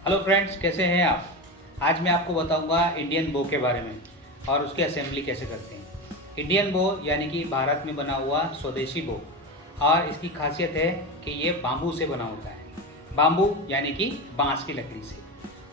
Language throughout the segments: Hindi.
हेलो फ्रेंड्स, कैसे हैं आप। आज मैं आपको बताऊंगा इंडियन बो के बारे में और उसकी असेंबली कैसे करते हैं। इंडियन बो यानी कि भारत में बना हुआ स्वदेशी बो, और इसकी खासियत है कि ये बाम्बू से बना होता है। बाम्बू यानी कि बांस की लकड़ी से,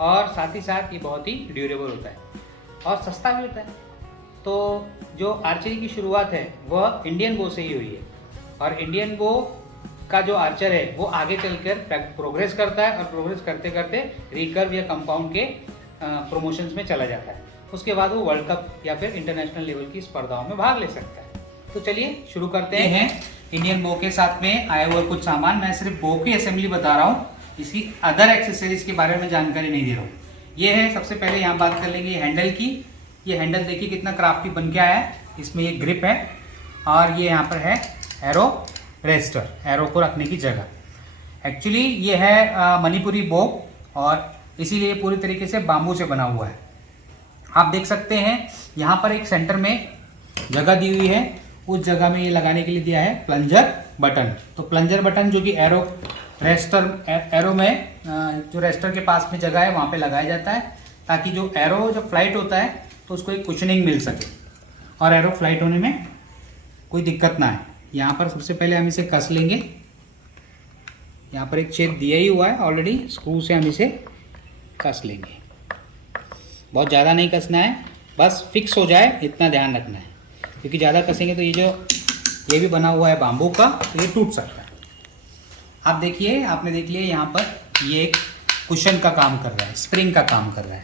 और साथ ही साथ ये बहुत ही ड्यूरेबल होता है और सस्ता भी होता है। तो जो आर्चरी की शुरुआत है वह इंडियन बो से ही हुई है, और इंडियन बो का जो आर्चर है वो आगे चलकर प्रोग्रेस करता है, और प्रोग्रेस करते करते रिकर्व या कंपाउंड के प्रमोशंस में चला जाता है। उसके बाद वो वर्ल्ड कप या फिर इंटरनेशनल लेवल की स्पर्धाओं में भाग ले सकता है। तो चलिए शुरू करते हैं। इंडियन बो के साथ में आए हुए कुछ सामान, मैं सिर्फ बो की असेंबली बता रहा हूँ, इसकी अदर एक्सेसरीज के बारे में जानकारी नहीं दे रहा हूँ। ये है, सबसे पहले यहाँ बात कर लेंगे हैंडल की। ये हैंडल देखिए कितना क्राफ्टी बन के आया है। इसमें ये ग्रिप है, और ये यहाँ पर है एरो रेस्टर, एरो को रखने की जगह। एक्चुअली ये है मणिपुरी बो, और इसीलिए पूरी तरीके से बाम्बू से बना हुआ है। आप देख सकते हैं यहाँ पर एक सेंटर में जगह दी हुई है, उस जगह में ये लगाने के लिए दिया है प्लंजर बटन। तो प्लंजर बटन जो कि एरो रेस्टर, एरो में जो रेस्टर के पास में जगह है वहाँ पे लगाया जाता है, ताकि जो एरो जब फ्लाइट होता है तो उसको एक कुशनिंग मिल सके और एरो फ्लाइट होने में कोई दिक्कत ना है। यहाँ पर सबसे पहले हम इसे कस लेंगे। यहाँ पर एक छेद दिया ही हुआ है ऑलरेडी, स्क्रू से हम इसे कस लेंगे। बहुत ज़्यादा नहीं कसना है, बस फिक्स हो जाए इतना ध्यान रखना है, क्योंकि ज़्यादा कसेंगे तो ये भी बना हुआ है बाम्बू का, तो ये टूट सकता है। आप देखिए, आपने देख लिया यहाँ पर ये एक कुशन का काम कर रहा है, स्प्रिंग का काम कर रहा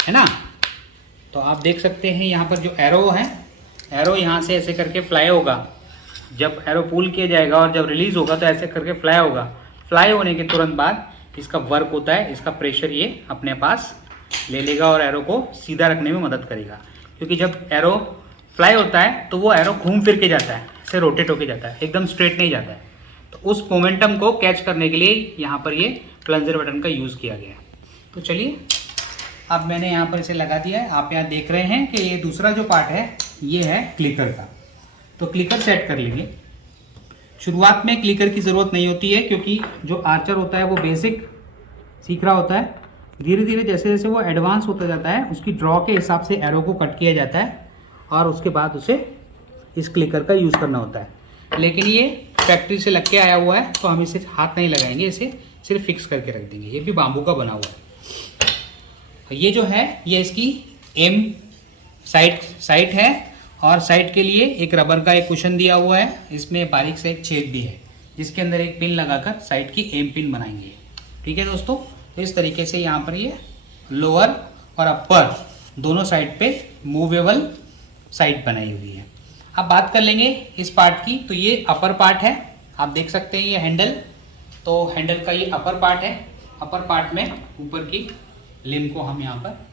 है ना। तो आप देख सकते हैं यहाँ पर जो एरो है, एरो यहाँ से ऐसे करके फ्लाई होगा। जब एरो पुल किया जाएगा और जब रिलीज होगा तो ऐसे करके फ्लाई होगा। फ्लाई होने के तुरंत बाद इसका वर्क होता है, इसका प्रेशर ये अपने पास ले लेगा और एरो को सीधा रखने में मदद करेगा। क्योंकि जब एरो फ्लाई होता है तो वो एरो घूम फिर के जाता है, ऐसे रोटेट होके जाता है, एकदम स्ट्रेट नहीं जाता है। तो उस मोमेंटम को कैच करने के लिए यहाँ पर ये प्लंजर बटन का यूज़ किया गया है। तो चलिए, अब मैंने यहाँ पर इसे लगा दिया है। आप यहाँ देख रहे हैं कि ये दूसरा जो पार्ट है ये है क्लिकर का। तो क्लिकर सेट कर लेंगे। शुरुआत में क्लिकर की ज़रूरत नहीं होती है, क्योंकि जो आर्चर होता है वो बेसिक सीख रहा होता है। धीरे धीरे जैसे जैसे वो एडवांस होता जाता है, उसकी ड्रॉ के हिसाब से एरो को कट किया जाता है, और उसके बाद उसे इस क्लिकर का यूज़ करना होता है। लेकिन ये फैक्ट्री से लग के आया हुआ है, तो हम इसे हाथ नहीं लगाएंगे, इसे सिर्फ फिक्स करके रख देंगे। ये भी बाम्बू का बना हुआ है। ये जो है ये इसकी एम साइट है, और साइड के लिए एक रबर का एक कुशन दिया हुआ है। इसमें बारीक से एक छेद भी है, जिसके अंदर एक पिन लगाकर साइड की एम पिन बनाएंगे। ठीक है दोस्तों, तो इस तरीके से यहाँ पर ये लोअर और अपर दोनों साइड पे मूवेबल साइड बनाई हुई है। अब बात कर लेंगे इस पार्ट की। तो ये अपर पार्ट है, आप देख सकते हैं ये हैंडल। तो हैंडल का ये अपर पार्ट है। अपर पार्ट में ऊपर की लिम को हम यहाँ पर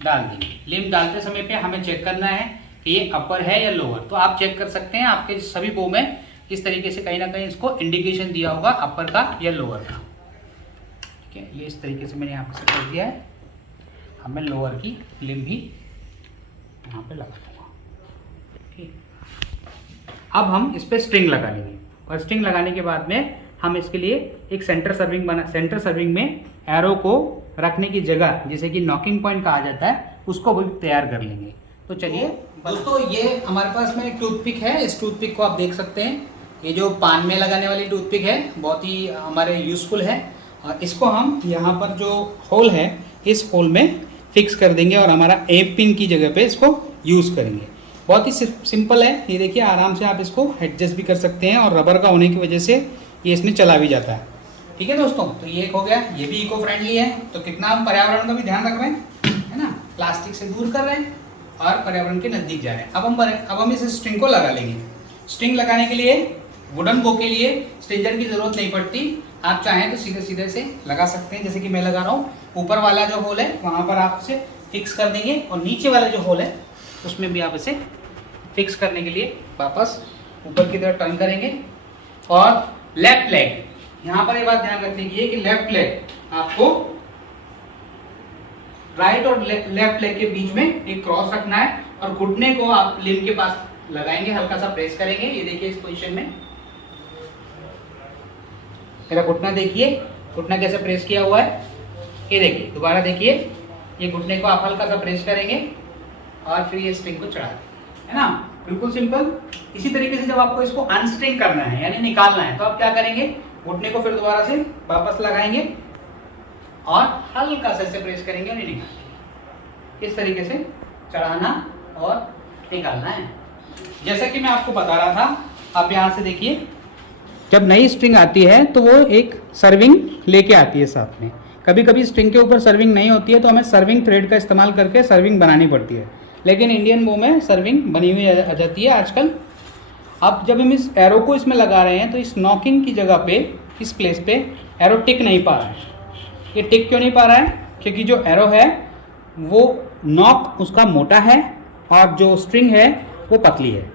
डाल देंगे। लिम डालते समय पे हमें चेक करना है कि ये अपर है या लोअर। तो आप चेक कर सकते हैं, आपके सभी बो में इस तरीके से कहीं ना कहीं इसको इंडिकेशन दिया होगा अपर का या लोअर का। ठीक है, ये इस तरीके से मैंने यहाँ पर कर दिया है। अब मैं लोअर की लिम भी यहाँ पे लगा दूंगा। ठीक, अब हम इस पर स्ट्रिंग लगा लेंगे, और स्ट्रिंग लगाने के बाद में हम इसके लिए एक सेंटर सर्विंग में एरो को रखने की जगह, जिसे कि नॉकिंग पॉइंट कहा जाता है, उसको भी तैयार कर लेंगे। तो चलिए दोस्तों, ये हमारे पास में एक टूथपिक है। इस टूथपिक को आप देख सकते हैं, ये जो पान में लगाने वाली टूथपिक है, बहुत ही हमारे यूज़फुल है। और इसको हम यहाँ पर जो होल है, इस होल में फिक्स कर देंगे, और हमारा एम पिन की जगह पे इसको यूज़ करेंगे। बहुत ही सिंपल है, ये देखिए, आराम से आप इसको एडजस्ट भी कर सकते हैं, और रबर का होने की वजह से ये इसमें चला भी जाता है। ठीक है दोस्तों, तो ये एक हो गया। ये भी इको फ्रेंडली है, तो कितना हम पर्यावरण का भी ध्यान रख रहे हैं, है ना, प्लास्टिक से दूर कर रहे हैं और पर्यावरण के नज़दीक जा रहे हैं। अब हम इस स्ट्रिंग को लगा लेंगे। स्ट्रिंग लगाने के लिए वुडन बो के लिए स्ट्रिंजर की ज़रूरत नहीं पड़ती। आप चाहें तो सीधे सीधे से लगा सकते हैं, जैसे कि मैं लगा रहा हूँ। ऊपर वाला जो होल है वहाँ पर आप इसे फिक्स कर देंगे, और नीचे वाला जो होल है उसमें भी आप इसे फिक्स करने के लिए वापस ऊपर की तरफ टर्न करेंगे। और लेफ्ट लेग, यहाँ पर ये बात ध्यान रखने की है कि लेफ्ट लेग आपको राइट और लेफ्ट लेग के बीच में एक क्रॉस रखना है, और घुटने को आप लिम के पास लगाएंगे, हल्का सा प्रेस करेंगे। ये देखिए, इस पोजीशन में मेरा घुटना देखिए, घुटना कैसे प्रेस किया हुआ है, ये देखिए, दोबारा देखिए, ये घुटने को आप हल्का सा प्रेस करेंगे और फिर ये स्ट्रिंग को चढ़ा देंगे, है ना, बिल्कुल सिंपल। इसी तरीके से जब आपको इसको अनस्ट्रिंग करना है यानी निकालना है तो आप क्या करेंगे, घुटने को फिर दोबारा से वापस लगाएंगे और हल्का सा ऐसे प्रेस करेंगे और निकालेंगे। इस तरीके से चढ़ाना और निकालना है। जैसा कि मैं आपको बता रहा था, आप यहाँ से देखिए, जब नई स्ट्रिंग आती है तो वो एक सर्विंग लेके आती है साथ में। कभी कभी स्ट्रिंग के ऊपर सर्विंग नहीं होती है तो हमें सर्विंग थ्रेड का इस्तेमाल करके सर्विंग बनानी पड़ती है, लेकिन इंडियन बो में सर्विंग बनी हुई आ जाती है आजकल। अब जब हम इस एरो को इसमें लगा रहे हैं तो इस नॉकिंग की जगह पे, इस प्लेस पे एरो टिक नहीं पा रहा है। ये टिक क्यों नहीं पा रहा है, क्योंकि जो एरो है वो नॉक उसका मोटा है और जो स्ट्रिंग है वो पतली है।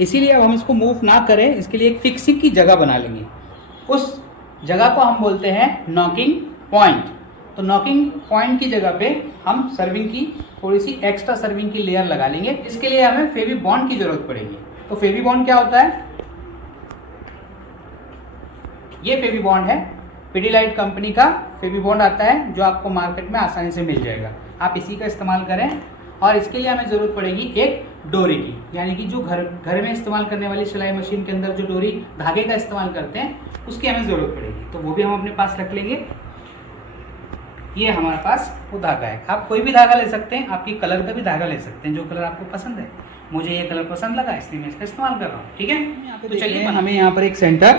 इसीलिए अब हम इसको मूव ना करें, इसके लिए एक फिक्सिंग की जगह बना लेंगे। उस जगह को हम बोलते हैं नॉकिंग पॉइंट। तो नॉकिंग पॉइंट की जगह पे हम सर्विंग की थोड़ी सी एक्स्ट्रा सर्विंग की लेयर लगा लेंगे। इसके लिए हमें फेवी बॉन्ड की जरूरत पड़ेगी। तो फेवी बॉन्ड क्या होता है, ये फेवी बॉन्ड है, पिडीलाइट कंपनी का फेवी बॉन्ड आता है जो आपको मार्केट में आसानी से मिल जाएगा। आप इसी का इस्तेमाल करें। और इसके लिए हमें ज़रूरत पड़ेगी एक डोरी की, यानी कि जो घर में इस्तेमाल करने वाली सिलाई मशीन के अंदर जो डोरी धागे का इस्तेमाल करते हैं उसकी हमें ज़रूरत पड़ेगी। तो वो भी हम अपने पास रख लेंगे। ये हमारे पास वो धागा है। आप कोई भी धागा ले सकते हैं, आपकी कलर का भी धागा ले सकते हैं, जो कलर आपको पसंद है। मुझे ये कलर पसंद लगा इसलिए मैं इसका इस्तेमाल कर रहा हूँ, ठीक है। तो चलिए, हमें यहाँ पर एक सेंटर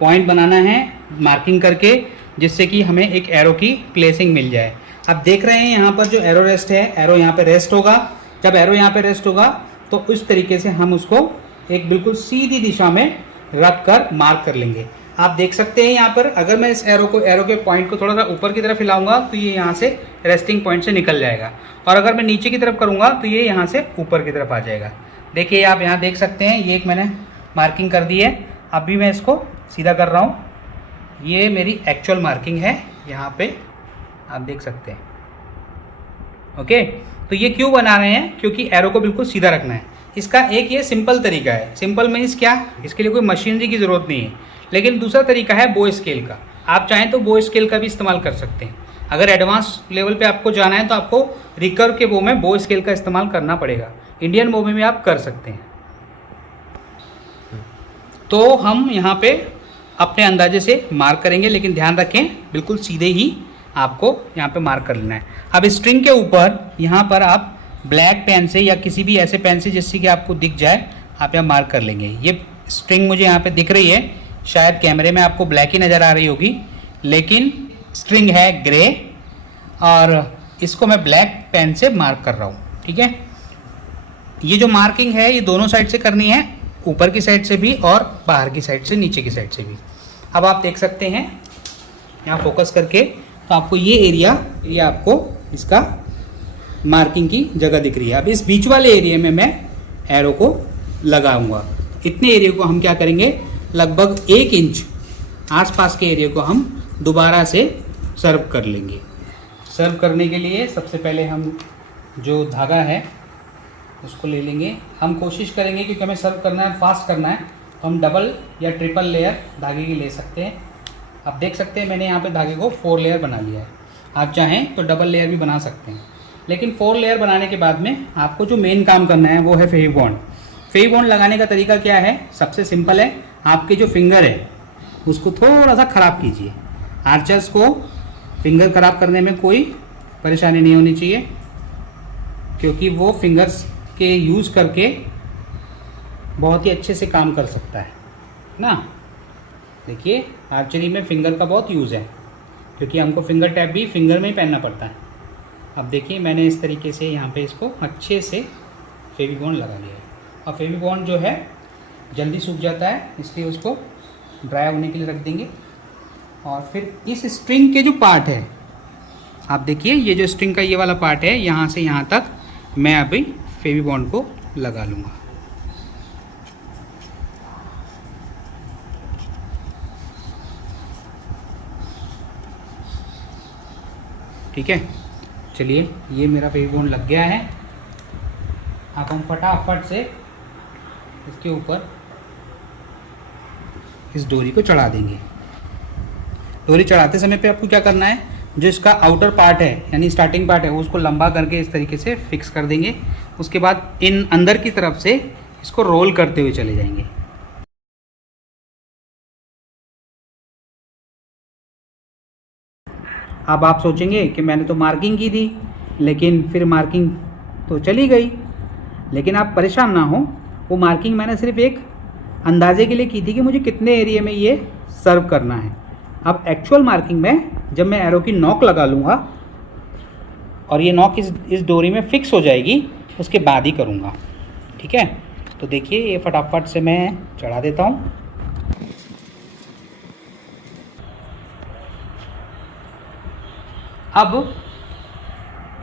पॉइंट बनाना है मार्किंग करके, जिससे कि हमें एक एरो की प्लेसिंग मिल जाए। आप देख रहे हैं यहाँ पर जो एरो रेस्ट है, एरो यहाँ पे रेस्ट होगा। जब एरो यहाँ पे रेस्ट होगा तो इस तरीके से हम उसको एक बिल्कुल सीधी दिशा में रख कर मार्क कर लेंगे। आप देख सकते हैं यहाँ पर, अगर मैं इस एरो के पॉइंट को थोड़ा सा ऊपर की तरफ हिलाऊंगा तो ये यहाँ से रेस्टिंग पॉइंट से निकल जाएगा, और अगर मैं नीचे की तरफ करूँगा तो ये यहाँ से ऊपर की तरफ आ जाएगा। देखिए, आप यहाँ देख सकते हैं, ये एक मैंने मार्किंग कर दी है। अभी मैं इसको सीधा कर रहा हूँ। ये मेरी एक्चुअल मार्किंग है, यहाँ पे आप देख सकते हैं। ओके, तो ये क्यों बना रहे हैं, क्योंकि एरो को बिल्कुल सीधा रखना है। इसका एक ये सिंपल तरीका है। सिंपल मीन्स क्या, इसके लिए कोई मशीनरी की ज़रूरत नहीं है। लेकिन दूसरा तरीका है बो स्केल का। आप चाहें तो बो स्केल का भी इस्तेमाल कर सकते हैं। अगर एडवांस लेवल पे आपको जाना है तो आपको रिकर्व के बो में बो स्केल का इस्तेमाल करना पड़ेगा। इंडियन बो में भी आप कर सकते हैं। तो हम यहाँ पे अपने अंदाजे से मार्क करेंगे, लेकिन ध्यान रखें बिल्कुल सीधे ही आपको यहाँ पे मार्क कर लेना है। अब स्ट्रिंग के ऊपर यहाँ पर आप ब्लैक पेन से या किसी भी ऐसे पेन से जिससे कि आपको दिख जाए, आप यहाँ मार्क कर लेंगे। ये स्ट्रिंग मुझे यहाँ पे दिख रही है, शायद कैमरे में आपको ब्लैक ही नज़र आ रही होगी, लेकिन स्ट्रिंग है ग्रे और इसको मैं ब्लैक पेन से मार्क कर रहा हूँ, ठीक है। ये जो मार्किंग है ये दोनों साइड से करनी है, ऊपर की साइड से भी और बाहर की साइड से, नीचे की साइड से भी। अब आप देख सकते हैं यहाँ फोकस करके, तो आपको ये एरिया आपको इसका मार्किंग की जगह दिख रही है। अब इस बीच वाले एरिया में मैं एरो को लगाऊंगा। इतने एरिया को हम क्या करेंगे, लगभग 1 इंच आसपास के एरिया को हम दोबारा से सर्व कर लेंगे। सर्व करने के लिए सबसे पहले हम जो धागा है उसको ले लेंगे। हम कोशिश करेंगे, क्योंकि हमें सर्व करना है, फास्ट करना है, तो हम डबल या ट्रिपल लेयर धागे की ले सकते हैं। आप देख सकते हैं मैंने यहाँ पे धागे को 4 लेयर बना लिया है। आप चाहें तो डबल लेयर भी बना सकते हैं, लेकिन 4 लेयर बनाने के बाद में आपको जो मेन काम करना है वो है फेवी बॉन्ड। फेवी बॉन्ड लगाने का तरीका क्या है, सबसे सिंपल है, आपके जो फिंगर है उसको थोड़ा सा ख़राब कीजिए। आर्चर्स को फिंगर ख़राब करने में कोई परेशानी नहीं होनी चाहिए, क्योंकि वो फिंगर्स के यूज़ करके बहुत ही अच्छे से काम कर सकता है ना। देखिए, आर्चरी में फिंगर का बहुत यूज़ है, क्योंकि हमको फिंगर टैप भी फिंगर में ही पहनना पड़ता है। अब देखिए, मैंने इस तरीके से यहाँ पे इसको अच्छे से फेवी बॉन्ड लगा लिया है। और फेवी बॉन्ड जो है जल्दी सूख जाता है, इसलिए उसको ड्राई होने के लिए रख देंगे। और फिर इस स्ट्रिंग के जो पार्ट है, आप देखिए, ये जो स्ट्रिंग का ये वाला पार्ट है, यहाँ से यहाँ तक मैं अभी फेवी बॉन्ड को लगा लूँगा। ठीक है, चलिए, ये मेरा फेवी बॉन्ड लग गया है। अब हम फटाफट से इसके ऊपर इस डोरी को चढ़ा देंगे। डोरी चढ़ाते समय पे आपको क्या करना है, जो इसका आउटर पार्ट है यानी स्टार्टिंग पार्ट है उसको लंबा करके इस तरीके से फिक्स कर देंगे। उसके बाद इन अंदर की तरफ से इसको रोल करते हुए चले जाएंगे। अब आप सोचेंगे कि मैंने तो मार्किंग की थी लेकिन फिर मार्किंग तो चली गई, लेकिन आप परेशान ना हो, वो मार्किंग मैंने सिर्फ एक अंदाजे के लिए की थी कि मुझे कितने एरिया में ये सर्व करना है। अब एक्चुअल मार्किंग में जब मैं एरो की नॉक लगा लूँगा और ये नॉक इस डोरी में फिक्स हो जाएगी, उसके बाद ही करूँगा। ठीक है, तो देखिए ये फटाफट से मैं चढ़ा देता हूँ। अब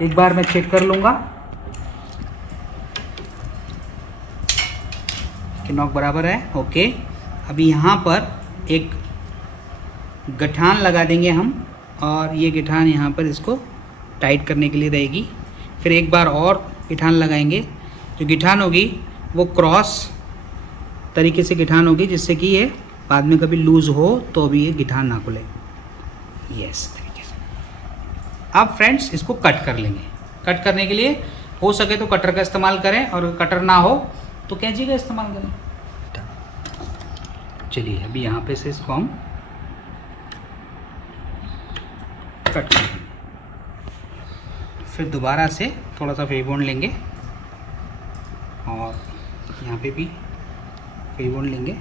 एक बार मैं चेक कर लूँगा कि नॉक बराबर है। ओके, अभी यहाँ पर एक गठान लगा देंगे हम, और ये गिठान यहाँ पर इसको टाइट करने के लिए रहेगी। फिर एक बार और गिठान लगाएंगे। जो गिठान होगी वो क्रॉस तरीके से गिठान होगी, जिससे कि ये बाद में कभी लूज़ हो तो भी ये गिठान ना खुले। यस, तरीके से। अब फ्रेंड्स इसको कट कर लेंगे। कट करने के लिए हो सके तो कटर का इस्तेमाल करें, और कटर ना हो तो कैंची का इस्तेमाल करें। चलिए अभी यहाँ पे से इसको हम कट कर देंगे। फिर दोबारा से थोड़ा सा फेविबॉन्ड लेंगे और यहाँ पे भी फेविबॉन्ड लेंगे।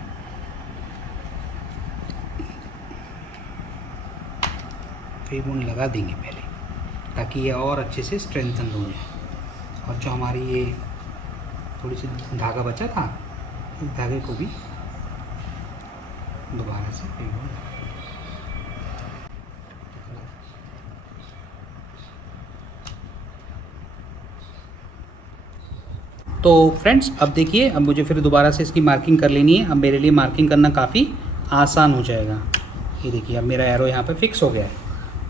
फेविबॉन्ड लगा देंगे पहले, ताकि ये और अच्छे से स्ट्रेंथन हो जाए। और जो हमारी ये थोड़ी सी धागा बचा था, इस धागे को भी दोबारा से फेविबॉन्ड। तो फ्रेंड्स अब देखिए, अब मुझे फिर दोबारा से इसकी मार्किंग कर लेनी है। अब मेरे लिए मार्किंग करना काफ़ी आसान हो जाएगा। ये देखिए अब मेरा एरो यहाँ पे फिक्स हो गया है,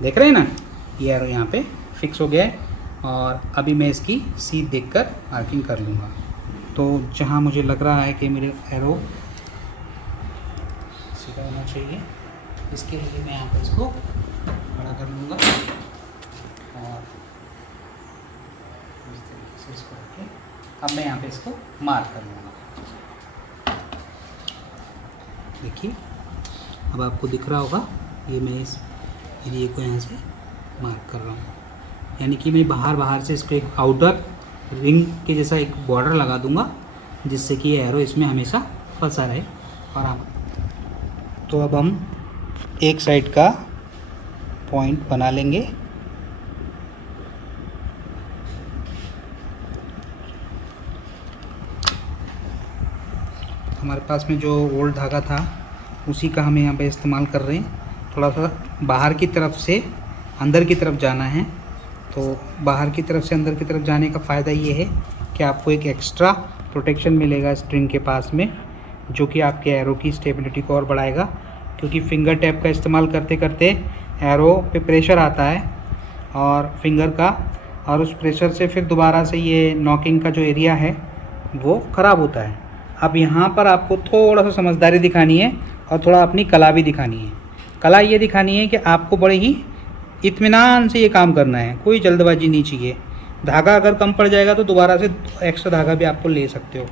देख रहे हैं ना, ये एरो यहाँ पे फिक्स हो गया है। और अभी मैं इसकी सीध देखकर मार्किंग कर लूँगा। तो जहाँ मुझे लग रहा है कि मेरे एरो सीधा होना चाहिए, इसके लिए मैं यहाँ पर इसको खड़ा कर लूँगा और इस तरीके से इसको रखें। अब मैं यहाँ पे इसको मार्क कर लूँगा। देखिए अब आपको दिख रहा होगा, ये मैं इस एरिए को यहाँ से मार्क कर रहा हूँ, यानी कि मैं बाहर से इसको एक आउटर रिंग के जैसा एक बॉर्डर लगा दूँगा, जिससे कि ये एरो इसमें हमेशा फंसा रहे। और आप तो अब हम एक साइड का पॉइंट बना लेंगे। हमारे पास में जो ओल्ड धागा था उसी का हम यहाँ पे इस्तेमाल कर रहे हैं। थोड़ा सा बाहर की तरफ से अंदर की तरफ जाना है। तो बाहर की तरफ से अंदर की तरफ जाने का फ़ायदा ये है कि आपको एक एक्स्ट्रा प्रोटेक्शन मिलेगा स्ट्रिंग के पास में, जो कि आपके एरो की स्टेबिलिटी को और बढ़ाएगा। क्योंकि फिंगर टैप का इस्तेमाल करते करते एरो पे प्रेशर आता है और फिंगर का, और उस प्रेशर से फिर दोबारा से ये नॉकिंग का जो एरिया है वो ख़राब होता है। अब यहाँ पर आपको थोड़ा सा समझदारी दिखानी है और थोड़ा अपनी कला भी दिखानी है। कला ये दिखानी है कि आपको बड़े ही इत्मीनान से ये काम करना है, कोई जल्दबाजी नहीं चाहिए। धागा अगर कम पड़ जाएगा तो दोबारा से एक्स्ट्रा धागा भी आपको ले सकते हो,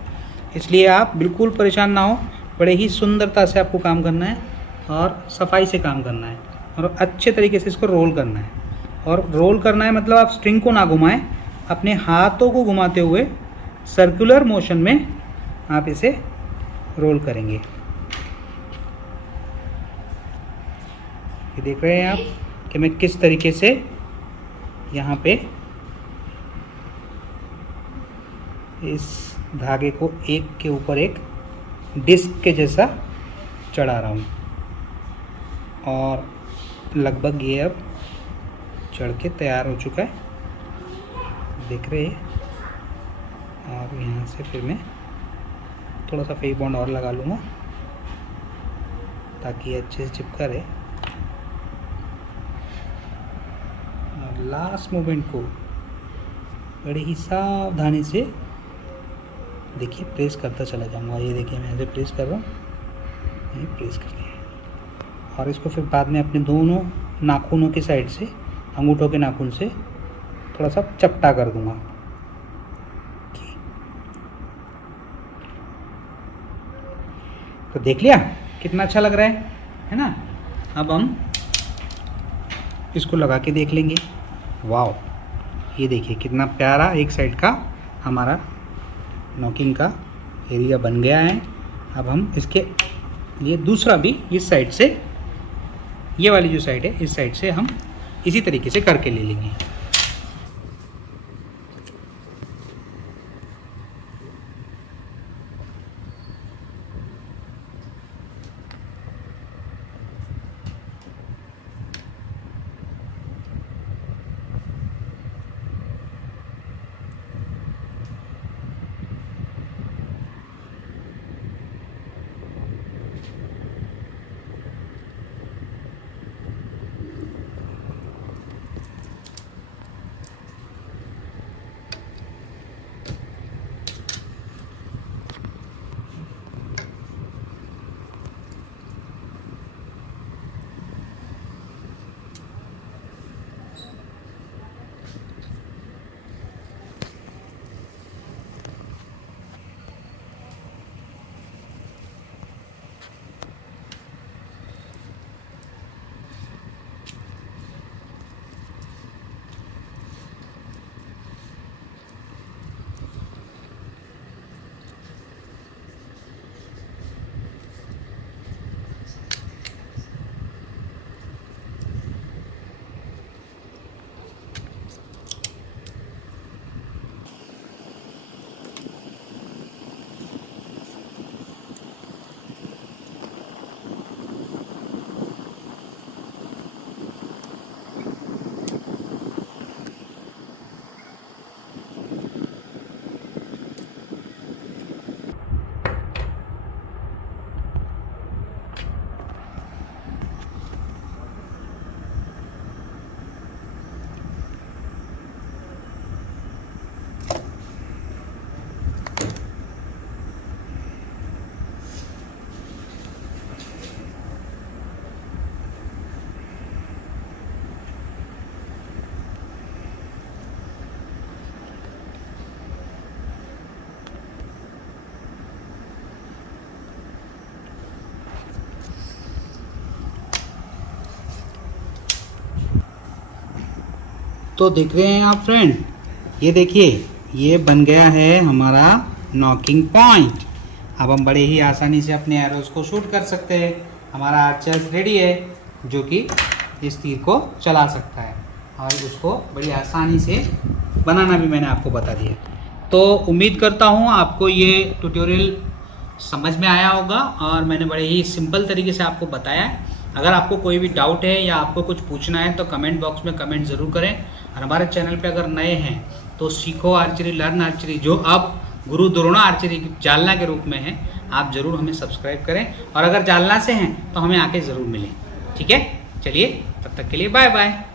इसलिए आप बिल्कुल परेशान ना हो। बड़े ही सुंदरता से आपको काम करना है और सफाई से काम करना है और अच्छे तरीके से इसको रोल करना है। और रोल करना है मतलब आप स्ट्रिंग को ना घुमाएं, अपने हाथों को घुमाते हुए सर्कुलर मोशन में आप इसे रोल करेंगे। ये देख रहे हैं आप कि मैं किस तरीके से यहाँ पे इस धागे को एक के ऊपर एक डिस्क के जैसा चढ़ा रहा हूँ, और लगभग ये अब चढ़ के तैयार हो चुका है, देख रहे हैं। और यहाँ से फिर मैं थोड़ा सा फेविबॉन्ड और लगा लूँगा ताकि ये अच्छे से चिपका रहे। और लास्ट मोमेंट को बड़े ही सावधानी से देखिए प्रेस करता चला जाऊँगा। ये देखिए मैं ऐसे प्रेस कर रहा हूँ, ये प्रेस कर लिया और इसको फिर बाद में अपने दोनों नाखूनों की साइड से, अंगूठों के नाखून से थोड़ा सा चपटा कर दूंगा। तो देख लिया कितना अच्छा लग रहा है ना। अब हम इसको लगा के देख लेंगे। वाओ, ये देखिए कितना प्यारा एक साइड का हमारा नॉकिंग का एरिया बन गया है। अब हम इसके लिए दूसरा भी इस साइड से, ये वाली जो साइड है इस साइड से हम इसी तरीके से करके ले लेंगे। तो देख रहे हैं आप फ्रेंड, ये देखिए ये बन गया है हमारा नॉकिंग पॉइंट। अब हम बड़े ही आसानी से अपने एरोज को शूट कर सकते हैं। हमारा आर्चर रेडी है जो कि इस तीर को चला सकता है और उसको बड़ी आसानी से बनाना भी मैंने आपको बता दिया। तो उम्मीद करता हूँ आपको ये ट्यूटोरियल समझ में आया होगा और मैंने बड़े ही सिंपल तरीके से आपको बताया है। अगर आपको कोई भी डाउट है या आपको कुछ पूछना है तो कमेंट बॉक्स में कमेंट ज़रूर करें। और हमारे चैनल पे अगर नए हैं तो सीखो आर्चरी लर्न आर्चरी, जो अब गुरु द्रोणा आर्चरी जालना के रूप में है, आप ज़रूर हमें सब्सक्राइब करें। और अगर जालना से हैं तो हमें आके ज़रूर मिलें। ठीक है, चलिए तब तक के लिए बाय बाय।